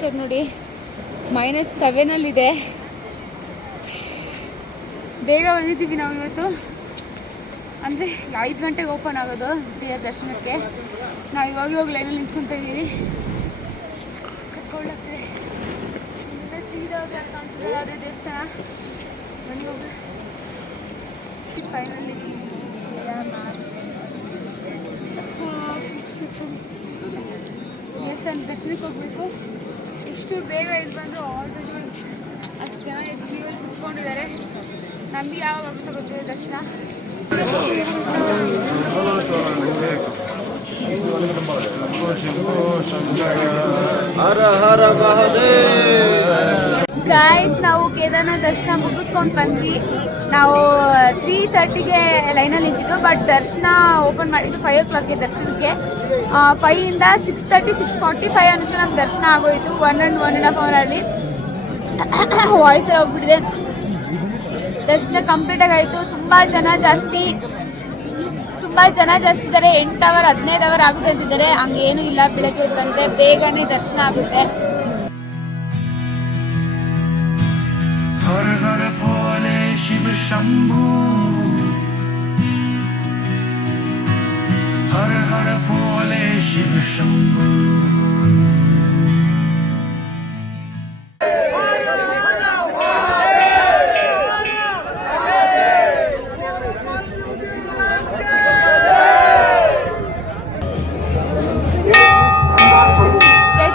Temperature ನೋಡಿ -7 ಬೇಗ ಬಂದಿದ್ದೀವಿ ನಾವು ಇವತ್ತು. ಅಂದರೆ 5 ಗಂಟೆಗೆ ಓಪನ್ ಆಗೋದು ದೇವರ ದರ್ಶನಕ್ಕೆ. ನಾವು ಇವಾಗ ಲೈನಲ್ಲಿ ನಿಂತ್ಕೊತಾ ಇದ್ದೀವಿ. ಕರ್ಕೊಳ್ಳೋಕ್ಕೆ ಅದೇ ದೇವಸ್ಥಾನ ಬನ್ನಿ ಹೋಗ. ಫೈನಲಿ ದೇವಸ್ಥಾನ ದರ್ಶನಕ್ಕೆ ಹೋಗಬೇಕು. ಎಷ್ಟು ಬೇಗ ಇಲ್ಲಿ ಬಂದು ಆಲ್ರೆಡಿ ಅಷ್ಟು ಜನ ಕ್ಯೂವಲ್ಲಿ ಕುತ್ಕೊಂಡಿದ್ದಾರೆ. ನಮಗೆ ಯಾವಾಗ ಆಗುತ್ತೋ ಗೊತ್ತಿದೆ ದರ್ಶನ. ಹರ ಹರ ಮಹಾದೇವ. ಗೈಸ್, ನಾವು ಕೇದಾರ್ನಾಥ್ ದರ್ಶನ ಮುಗಿಸ್ಕೊಂಡು ಬಂದ್ವಿ. ನಾವು 3:30ಗೆ ಲೈನಲ್ಲಿ ನಿಂತಿದ್ದು, ಬಟ್ ದರ್ಶನ ಓಪನ್ ಮಾಡಿದ್ದು 5 o'clockಗೆ ದರ್ಶನಕ್ಕೆ. 5ಇಂದ 6:30 6:45 ಅನಿಸಿ ನಮ್ಗೆ ದರ್ಶನ ಆಗೋಯಿತು. 1.5 ಅವರಲ್ಲಿ ವಾಯ್ಸ್ ಹೋಗ್ಬಿಟ್ಟಿದೆ. ದರ್ಶನ ಕಂಪ್ಲೀಟಾಗಿ ಆಯಿತು. ತುಂಬ ಜನ ಜಾಸ್ತಿ ಇದ್ದಾರೆ. 8 ಅವರ್ 15 ಅವರ್ ಆಗುತ್ತೆ ಅಂತಿದ್ದಾರೆ. ಹಂಗೇನೂ ಇಲ್ಲ, ಬೆಳಗ್ಗೆ ಬಂದರೆ ಬೇಗನೆ ದರ್ಶನ ಆಗುತ್ತೆ. हर हर भोले शिव शंभू, हर हर भोले शिव शंभू.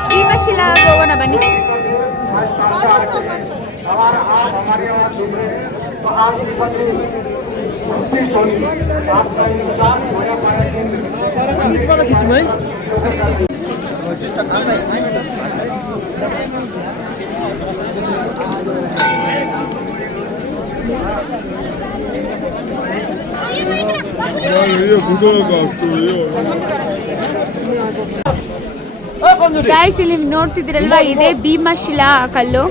ಭೀಮಶಿಲಾ ಹೋಗೋಣ ಬನ್ನಿ. ಗೈಸ್, ಇಲ್ಲಿ ನೋಡ್ತಿದ್ದೀರಲ್ವಾ, ಇದೇ ಭೀಮಶಿಲಾ ಕಲ್ಲು.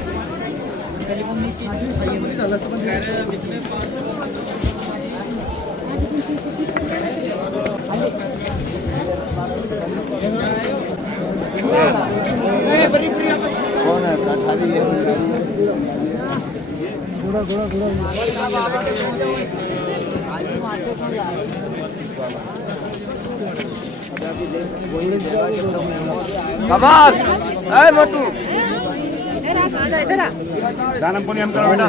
कमाल ए मोटू दानम पुण्यम करो बेटा.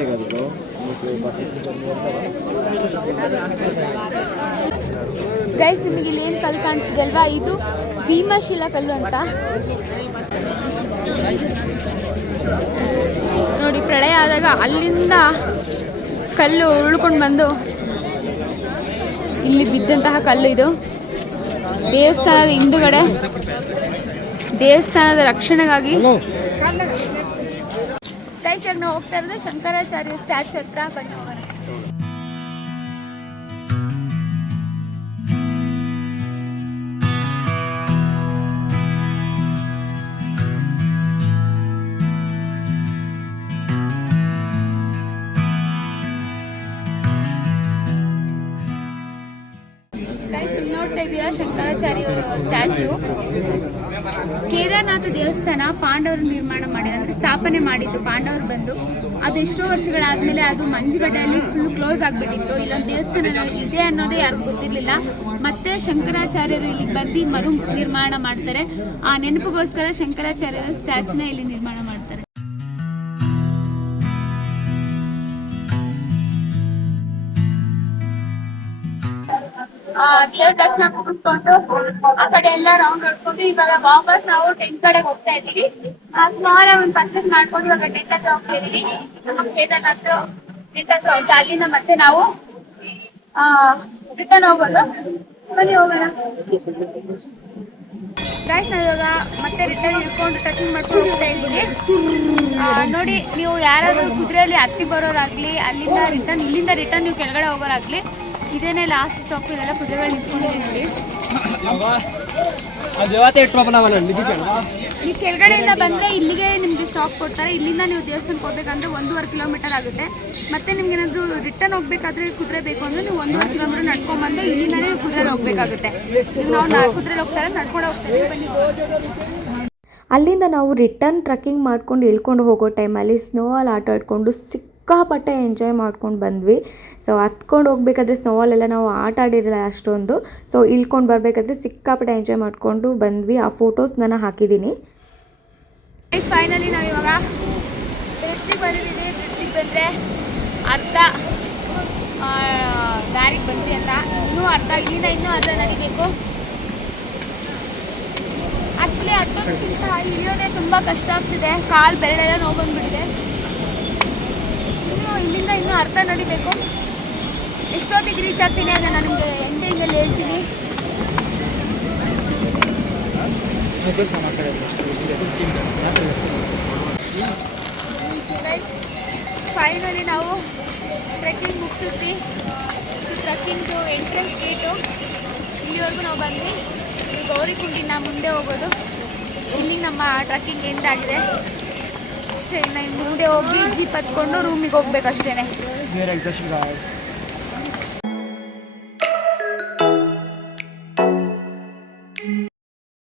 ಗೈಸ್, ನಿಮಗೆ ಇಲ್ಲಿ ಏನು ಕಲ್ಲು ಕಾಣಿಸ್ತಿದೆ ಅಲ್ವಾ, ಇದು ಭೀಮಶಿಲಾ ಕಲ್ಲು ಅಂತ. ನೋಡಿ, ಪ್ರಳಯ ಆದಾಗ ಅಲ್ಲಿಂದ ಕಲ್ಲು ಉರುಳ್ಕೊಂಡು ಬಂದು ಇಲ್ಲಿ ಬಿದ್ದಂತಹ ಕಲ್ಲು ಇದು. ದೇವಸ್ಥಾನದ ಹಿಂದುಗಡೆ ದೇವಸ್ಥಾನದ ರಕ್ಷಣೆಗಾಗಿ. ಗೈಸ್, ನಾವು ಹೋಗ್ತಾ ಇರೋದು ಶಂಕರಾಚಾರ್ಯ ಸ್ಟ್ಯಾಚು ಹತ್ರ. ಬನ್ನಿ ಹೋಗೋಣ. ನೋಡ್ತಾ ಇದ್ದೀರಾ ಶಂಕರಾಚಾರ್ಯ ಸ್ಟ್ಯಾಚು. ಕೇದಾರನಾಥ ದೇವಸ್ಥಾನ ಪಾಂಡವರು ನಿರ್ಮಾಣ ಮಾಡಿದ್ರು, ಅಂದರೆ ಸ್ಥಾಪನೆ ಮಾಡಿದ್ದು ಪಾಂಡವರು ಬಂದು. ಅದು ಎಷ್ಟೋ ವರ್ಷಗಳಾದಮೇಲೆ ಅದು ಮಂಜುಗಡ್ಡೆಯಲ್ಲಿ ಫುಲ್ ಕ್ಲೋಸ್ ಆಗಿಬಿಟ್ಟಿತ್ತು. ಇಲ್ಲೊಂದು ದೇವಸ್ಥಾನ ಇದೆ ಅನ್ನೋದೇ ಯಾರಿಗೂ ಗೊತ್ತಿರಲಿಲ್ಲ. ಮತ್ತೆ ಶಂಕರಾಚಾರ್ಯರು ಇಲ್ಲಿಗೆ ಬಂದು ಮರು ನಿರ್ಮಾಣ ಮಾಡ್ತಾರೆ. ಆ ನೆನಪಿಗೋಸ್ಕರ ಶಂಕರಾಚಾರ್ಯರ ಸ್ಟ್ಯಾಚುನ ಇಲ್ಲಿ ನಿರ್ಮಾಣ ಮಾಡ್ತಾರೆ. ದೇವ್ರ ದರ್ಶನ ಮುಗಿಸ್ಕೊಂಡು ಆ ಕಡೆ ಎಲ್ಲ ರೌಂಡ್ ಹೊಡ್ಕೊಂಡು ಇವಾಗ ವಾಪಸ್ ನಾವು ಟೆಂಟ್ ಕಡೆ ಹೋಗ್ತಾ ಇದೀವಿ. ಸ್ಮಾಲ್ ಒಂದು ಪರ್ಚೇಸ್ ಮಾಡ್ಕೊಂಡು ಇವಾಗ ಟೆಂಟ್ ಹತ್ರ ಹೋಗ್ತಾ ಇದೀವಿ. ನಮ್ಮ ಕೇದಾರ್ನಾಥ್ ಟೆಂಟ್ ಹತ್ರ ಹೋಗ್ತಾ, ಅಲ್ಲಿಂದ ಮತ್ತೆ ನಾವು ರಿಟರ್ನ್ ಹೋಗೋದು. ಬನ್ನಿ ಹೋಗೋಣ. ಗೈಸ್, ನಾವು ಇವಾಗ ಮತ್ತೆ ರಿಟರ್ನ್ ಇಟ್ಕೊಂಡು ಟ್ರೆಕಿಂಗ್ ಮಾಡ್ಕೊಂಡು ಹೋಗ್ತಾ ಇದ್ದೀವಿ. ನೋಡಿ, ನೀವು ಯಾರಾದ್ರೂ ಕುದುರೆಯಲ್ಲಿ ಹತ್ತಿ ಬರೋರಾಗ್ಲಿ, ಇಲ್ಲಿಂದ ರಿಟರ್ನ್ ನೀವು ಕೆಳಗಡೆ ಹೋಗೋರಾಗ್ಲಿ, ಇದೇನೇ ಲಾಸ್ಟ್ ಸ್ಟಾಪ್. ಇದೆಲ್ಲ ಕುದುರೆಗಳು ನಿಂತ್ಕೊಂಡಿದೆ ನೋಡಿ. ನೀವು ಕೆಳಗಡೆಯಿಂದ ಬಂದರೆ ಇಲ್ಲಿಗೆ ನಿಮಗೆ ಸ್ಟಾಪ್ ಕೊಡ್ತಾರೆ. ಇಲ್ಲಿಂದ ನೀವು ದೇವಸ್ಥಾನಕ್ಕೆ ಹೋಗ್ಬೇಕಂದ್ರೆ 1.5 ಕಿಲೋಮೀಟರ್ ಆಗುತ್ತೆ. ಮತ್ತೆ ನಿಮ್ಗೆ ಏನಾದರೂ ರಿಟರ್ನ್ ಹೋಗ್ಬೇಕಾದ್ರೆ ಕುದುರೆ ಬೇಕು ಅಂದರೆ ನೀವು 1.5 ಕಿಲೋಮೀಟರ್ ನಡ್ಕೊಂಡ್ಬಂದು ಇಲ್ಲಿಂದನೇ ಕುದುರೆ ಹೋಗ್ಬೇಕಾಗುತ್ತೆ. ನಾವು ಕುದುರೆ ಹೋಗ್ತಾರೆ, ನಡ್ಕೊಂಡು ಹೋಗ್ತೀವಿ. ಬನ್ನಿ. ಅಲ್ಲಿಂದ ನಾವು ರಿಟರ್ನ್ ಟ್ರಕ್ಕಿಂಗ್ ಮಾಡ್ಕೊಂಡು ಇಳ್ಕೊಂಡು ಹೋಗೋ ಟೈಮಲ್ಲಿ ಸ್ನೋವಲ್ಲಿ ಆಟ ಆಡಿಕೊಂಡು ಸಿಕ್ಕಾಪಟ್ಟೆ ಎಂಜಾಯ್ ಮಾಡ್ಕೊಂಡು ಬಂದ್ವಿ. ಸೊ ಹತ್ಕೊಂಡು ಹೋಗ್ಬೇಕಾದ್ರೆ ಸ್ನೋವಲ್ಲೆಲ್ಲ ನಾವು ಆಟ ಆಡಿರಲಿಲ್ಲ ಅಷ್ಟೊಂದು. ಸೊ ಇಳ್ಕೊಂಡು ಬರಬೇಕಾದ್ರೆ ಸಿಕ್ಕಾಪಟ್ಟೆ ಎಂಜಾಯ್ ಮಾಡಿಕೊಂಡು ಬಂದ್ವಿ. ಆ ಫೋಟೋಸ್ ನಾನು ಹಾಕಿದ್ದೀನಿ. ಫೈನಲಿ ನಾವು ಇವಾಗ ಬ್ರಿಡ್ಜಿಗೆ ಬಂದಿದ್ದೀವಿ. ಬ್ರಿಡ್ಜಿಗೆ ಬಂದರೆ ಅರ್ಧ ದಾರಿಗೆ ಬಂದ್ವಿ ಅಂತ, ಇನ್ನೂ ಇಲ್ಲಿಂದ ಇನ್ನೂ ಅರ್ಧ ನಡಿಬೇಕು. ಆ್ಯಕ್ಚುಲಿ ಅಷ್ಟೊಂದು ಇಷ್ಟ, ಇಳಿಯೋದೇ ತುಂಬ ಕಷ್ಟ ಆಗ್ತಿದೆ, ಕಾಲು ಬೆರಳೆಲ್ಲ ನೋವು ಬಂದುಬಿಟ್ಟಿದೆ. ಇಲ್ಲಿಂದ ಇನ್ನೂ ಅರ್ಧ ನಡಿಬೇಕು. ಎಷ್ಟೊತ್ತಿಗೆ ರೀಚ್ ಆಗ್ತೀನಿ ಅಂತ ನಾನು ನಿಮಗೆ ಎಂಡಿಂಗಲ್ಲಿ ಹೇಳ್ತೀನಿ. ಫೈನಲಿ ನಾವು ಟ್ರೆಕ್ಕಿಂಗ್ ಮುಗಿಸಿದ್ವಿ. ಇದು ಟ್ರೆಕ್ಕಿಂಗ್ದು ಎಂಟ್ರೆನ್ಸ್ ಗೇಟು. ಇಲ್ಲಿವರೆಗೂ ನಾವು ಬಂದ್ವಿ. ಇದು ಗೌರಿಕುಂಡಿನ ಮುಂದೆ ಹೋಗೋದು. ಇಲ್ಲಿಗೆ ನಮ್ಮ ಟ್ರೆಕ್ಕಿಂಗ್ ಎಂಡ್ ಆಗಿದೆ ಅಷ್ಟೇ. ಇನ್ನು ಮುಂದೆ ಹೋಗಿ ಜೀಪ್ ಹತ್ಕೊಂಡು ರೂಮಿಗೆ ಹೋಗ್ಬೇಕಷ್ಟೇ.